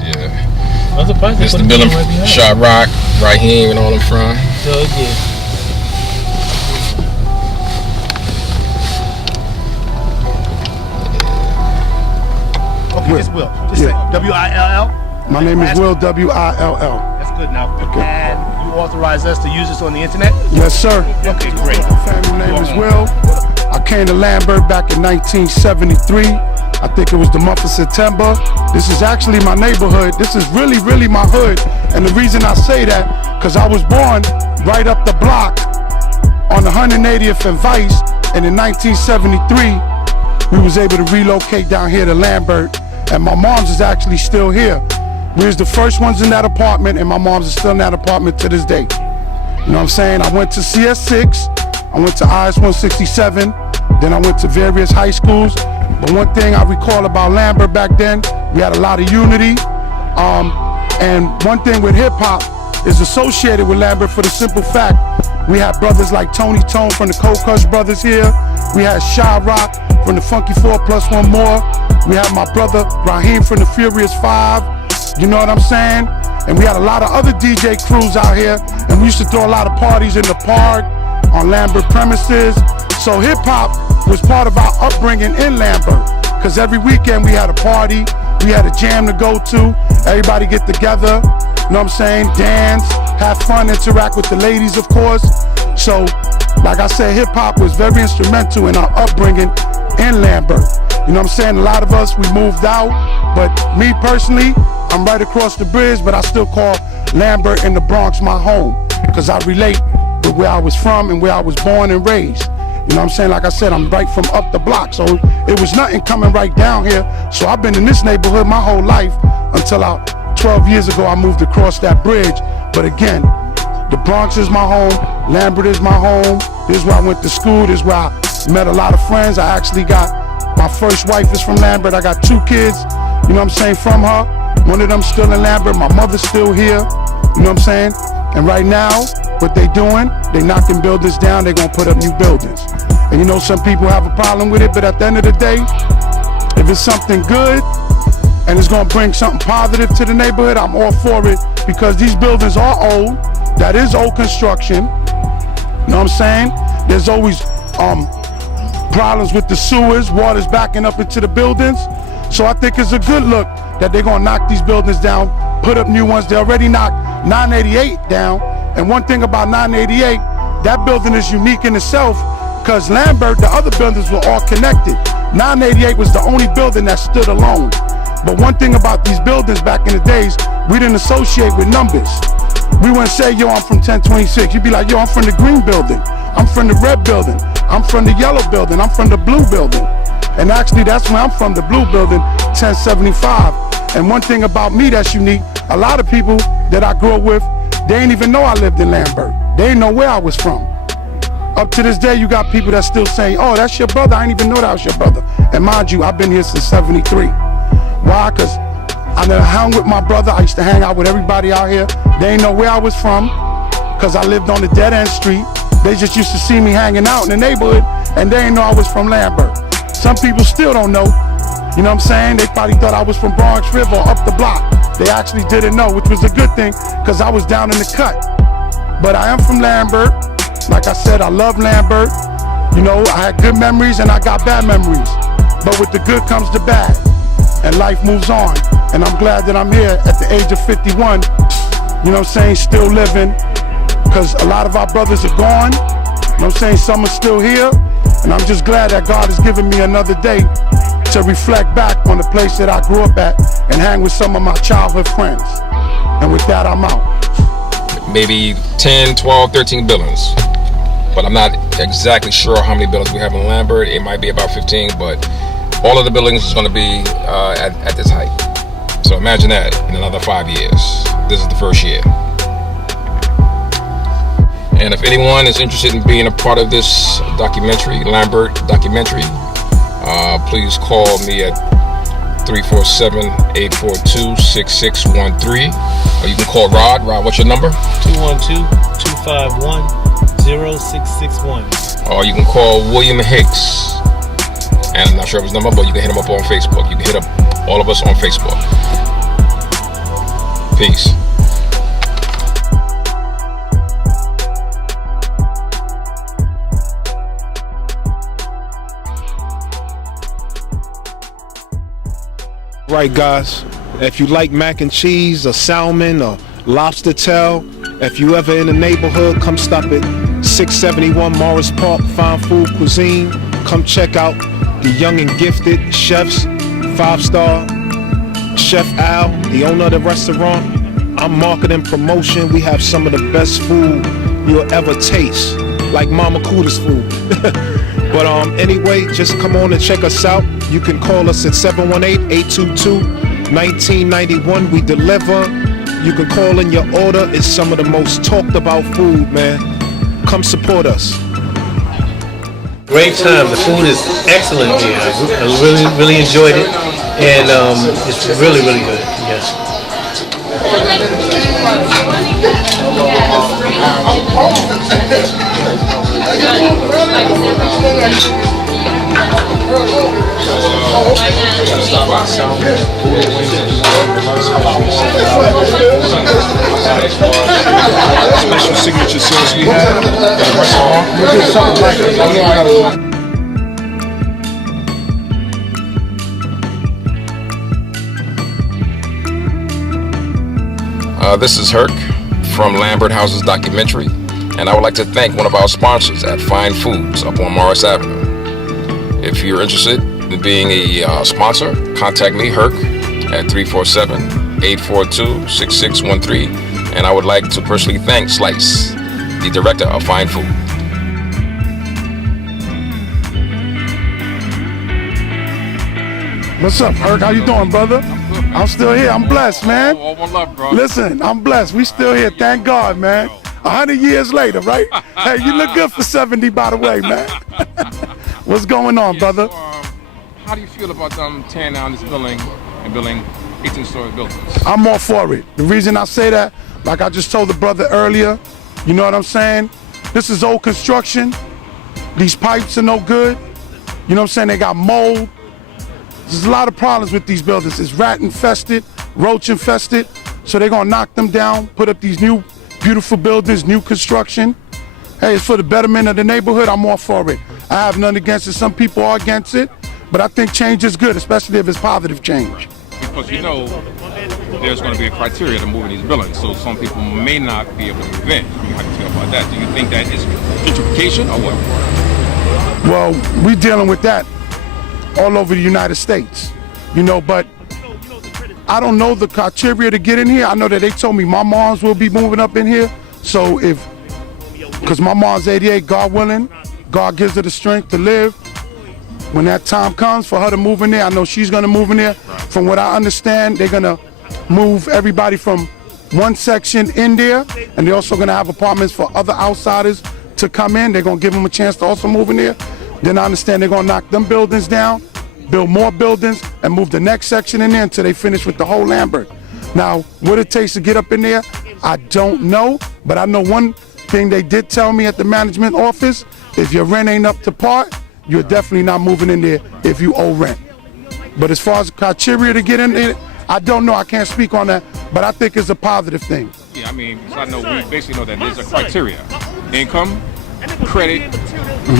Yeah. I'm surprised This the building Shot Rock, Raheem, and all them from. So yeah. Okay, just Will. Just say W-I-L-L. My name is Will, W-I-L-L. That's good now. Okay. And you authorize us to use this on the internet? Yes, sir. Okay, great. My family name is Will. I came to Lambert back in 1973. I think it was the month of September. This is actually my neighborhood. This is really, really my hood. And the reason I say that, because I was born right up the block on 180th and Vice. And in 1973, we was able to relocate down here to Lambert. And my mom's is actually still here. We was the first ones in that apartment, and my mom's is still in that apartment to this day. You know what I'm saying? I went to CS6, I went to IS 167, then I went to various high schools. But one thing I recall about Lambert back then, we had a lot of unity. And one thing with hip hop is associated with Lambert for the simple fact, we had brothers like Tony Tone from the Cold Crush Brothers here. We had Shy Rock from the Funky 4 Plus One More. We had my brother Raheem from the Furious 5. You know what I'm saying? And we had a lot of other DJ crews out here, and we used to throw a lot of parties in the park, on Lambert premises. So hip hop was part of our upbringing in Lambert, because every weekend we had a party, we had a jam to go to, everybody get together, you know what I'm saying, dance, have fun, interact with the ladies, of course. So, like I said, hip hop was very instrumental in our upbringing in Lambert. You know what I'm saying? A lot of us, we moved out, but me personally, I'm right across the bridge, but I still call Lambert in the Bronx my home, because I relate with where I was from and where I was born and raised. You know what I'm saying? Like I said, I'm right from up the block, so it was nothing coming right down here. So I've been in this neighborhood my whole life until 12 years ago I moved across that bridge. But again, the Bronx is my home, Lambert is my home, this is where I went to school, this is where I met a lot of friends. I actually got, my first wife is from Lambert, I got 2 kids, you know what I'm saying, from her. One of them still in Lambert, my mother's still here, you know what I'm saying? And right now, what they doing, they knocking buildings down, they gonna put up new buildings. And you know, some people have a problem with it, but at the end of the day, if it's something good, and it's gonna bring something positive to the neighborhood, I'm all for it, because these buildings are old, that is old construction, you know what I'm saying? There's always problems with the sewers, water's backing up into the buildings, so I think it's a good look that they're gonna knock these buildings down, put up new ones. They already knocked 988 down, and one thing about 988, that building is unique in itself, because Lambert, the other buildings were all connected. 988 was the only building that stood alone. But one thing about these buildings back in the days, we didn't associate with numbers. We wouldn't say, yo, I'm from 1026. You'd be like, yo, I'm from the green building. I'm from the red building. I'm from the yellow building. I'm from the blue building. And actually, that's where I'm from, the blue building, 1075. And one thing about me that's unique, a lot of people that I grew up with, they ain't even know I lived in Lambert. They didn't know where I was from. Up to this day, you got people that still saying, oh, that's your brother. I didn't even know that was your brother. And mind you, I've been here since 73. Why? Because I never hung with my brother. I used to hang out with everybody out here. They didn't know where I was from, because I lived on the dead-end street. They just used to see me hanging out in the neighborhood, and they didn't know I was from Lambert. Some people still don't know. You know what I'm saying? They probably thought I was from Bronx River or up the block. They actually didn't know, which was a good thing, because I was down in the cut. But I am from Lambert. Like I said, I love Lambert. You know, I had good memories and I got bad memories. But with the good comes the bad. And life moves on. And I'm glad that I'm here at the age of 51. You know what I'm saying? Still living. Because a lot of our brothers are gone. You know what I'm saying? Some are still here. And I'm just glad that God has given me another day to reflect back on the place that I grew up at and hang with some of my childhood friends. And with that, I'm out. Maybe 10, 12, 13 buildings. But I'm not exactly sure how many buildings we have in Lambert. It might be about 15, but all of the buildings is going to be at this height. So imagine that in another 5 years. This is the first year. And if anyone is interested in being a part of this documentary, Lambert documentary, please call me at 347-842-6613. Or you can call Rod. Rod, what's your number? 212-251-0661. Or you can call William Hicks. And I'm not sure of his number, but you can hit him up on Facebook. You can hit up all of us on Facebook. Peace. Right, guys. If you like mac and cheese or salmon or lobster tail, if you ever in the neighborhood, come stop at 671 Morris Park Fine Food Cuisine. Come check out the young and gifted chefs, 5-star Chef Al, the owner of the restaurant. I'm marketing promotion. We have some of the best food you'll ever taste, like Mama Kuda's food. But anyway, just come on and check us out. You can call us at 718-822-1991. We deliver. You can call in your order. It's some of the most talked about food, man. Come support us. Great time. The food is excellent here. I really enjoyed it, and it's really good. Yes. Special signature sauce we have at the restaurant. This is Herc from Lambert House's documentary, and I would like to thank one of our sponsors at Fine Foods up on Morris Avenue. If you're interested in being a sponsor, contact me, Herc, at 347-842-6613, and I would like to personally thank Slice, the director of Fine Food. What's up, Herc? How you doing, brother? I'm still here. I'm blessed, man. All one love, bro. Listen, I'm blessed. We still here. Thank God, man. 100 years later, right? Hey, you look good for 70, by the way, man. What's going on, brother? So, how do you feel about them tearing down this building and building 18-story buildings? I'm all for it. The reason I say that, like I just told the brother earlier, you know what I'm saying? This is old construction. These pipes are no good. You know what I'm saying? They got mold. There's a lot of problems with these buildings. It's rat infested, roach infested. So they're gonna knock them down, put up these new beautiful buildings, new construction. Hey, it's for the betterment of the neighborhood. I'm all for it. I have none against it. Some people are against it, but I think change is good, especially if it's positive change. Because you know there's going to be a criteria to moving these buildings, so some people may not be able to move in. How do you feel about that? Do you think that is gentrification or what? Well, we're dealing with that all over the United States, you know, but I don't know the criteria to get in here. I know that they told me my moms will be moving up in here. So because my mom's 88, God willing, God gives her the strength to live. When that time comes for her to move in there, I know she's gonna move in there. From what I understand, they're gonna move everybody from one section in there, and they're also gonna have apartments for other outsiders to come in. They're gonna give them a chance to also move in there. Then I understand they're gonna knock them buildings down, build more buildings, and move the next section in there until they finish with the whole Lambert. Now, what it takes to get up in there, I don't know, but I know one thing they did tell me at the management office: if your rent ain't up to par, you're definitely not moving in there if you owe rent. But as far as criteria to get in there, I don't know. I can't speak on that, but I think it's a positive thing. Yeah, I mean, I know we basically know that there's a criteria: income, credit,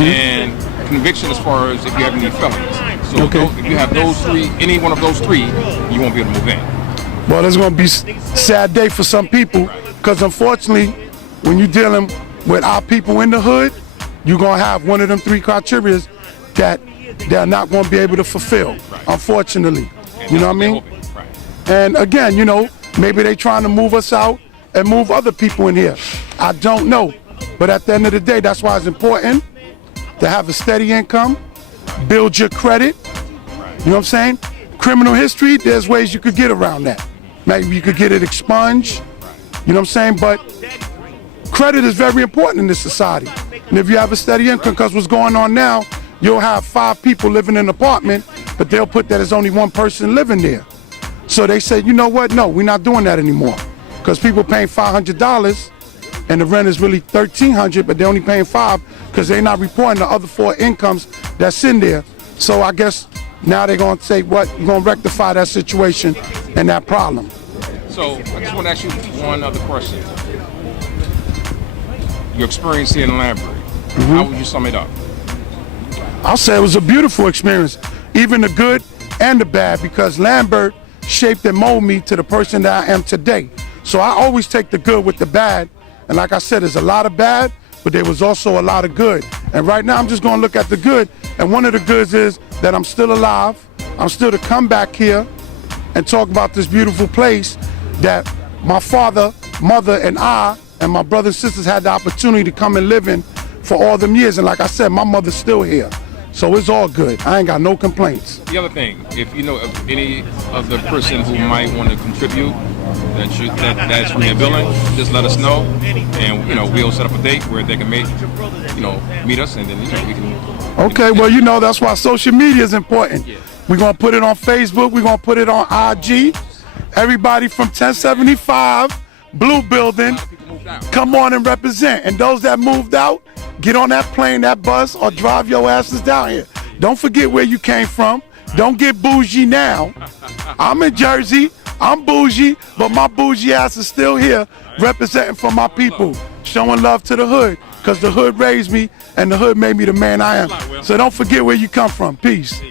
and conviction as far as if you have any felonies. So if you have those three, any one of those three, you won't be able to move in. Well, there's gonna be a sad day for some people, because unfortunately, when you're dealing with our people in the hood, you're gonna have one of them three criteria that they're not gonna be able to fulfill, unfortunately. You know what I mean? And again, you know, maybe they trying to move us out and move other people in here. I don't know. But at the end of the day, that's why it's important to have a steady income, build your credit. You know what I'm saying? Criminal history, there's ways you could get around that. Maybe you could get it expunged. You know what I'm saying? But credit is very important in this society. And if you have a steady income, because what's going on now, you'll have 5 people living in an apartment, but they'll put that as only one person living there. So they say, you know what? No, we're not doing that anymore. Because people paying $500 and the rent is really $1,300, but they're only paying $5 because they're not reporting the other 4 incomes that's in there. So I guess now they're going to say, what? You're going to rectify that situation and that problem. So I just want to ask you one other question. Your experience here in Lambert, how would you sum it up? I'll say it was a beautiful experience, even the good and the bad, because Lambert shaped and molded me to the person that I am today. So I always take the good with the bad. And like I said, there's a lot of bad, but there was also a lot of good. And right now I'm just gonna look at the good. And one of the goods is that I'm still alive. I'm still to come back here and talk about this beautiful place that my father, mother, and I, and my brothers and sisters had the opportunity to come and live in for all them years. And like I said, my mother's still here. So it's all good. I ain't got no complaints. The other thing, if you know of any other person who might want to contribute that's from your building, just let us know, and we'll set up a date where they can meet us, and then we can. Okay, well that's why social media is important. Yeah. We're gonna put it on Facebook. We're gonna put it on IG. Everybody from 1075 Blue Building, come on and represent. And those that moved out, get on that plane, that bus, or drive your asses down here. Don't forget where you came from. Don't get bougie now. I'm in Jersey. I'm bougie, but my bougie ass is still here representing for my people, showing love to the hood, because the hood raised me and the hood made me the man I am. So don't forget where you come from. Peace.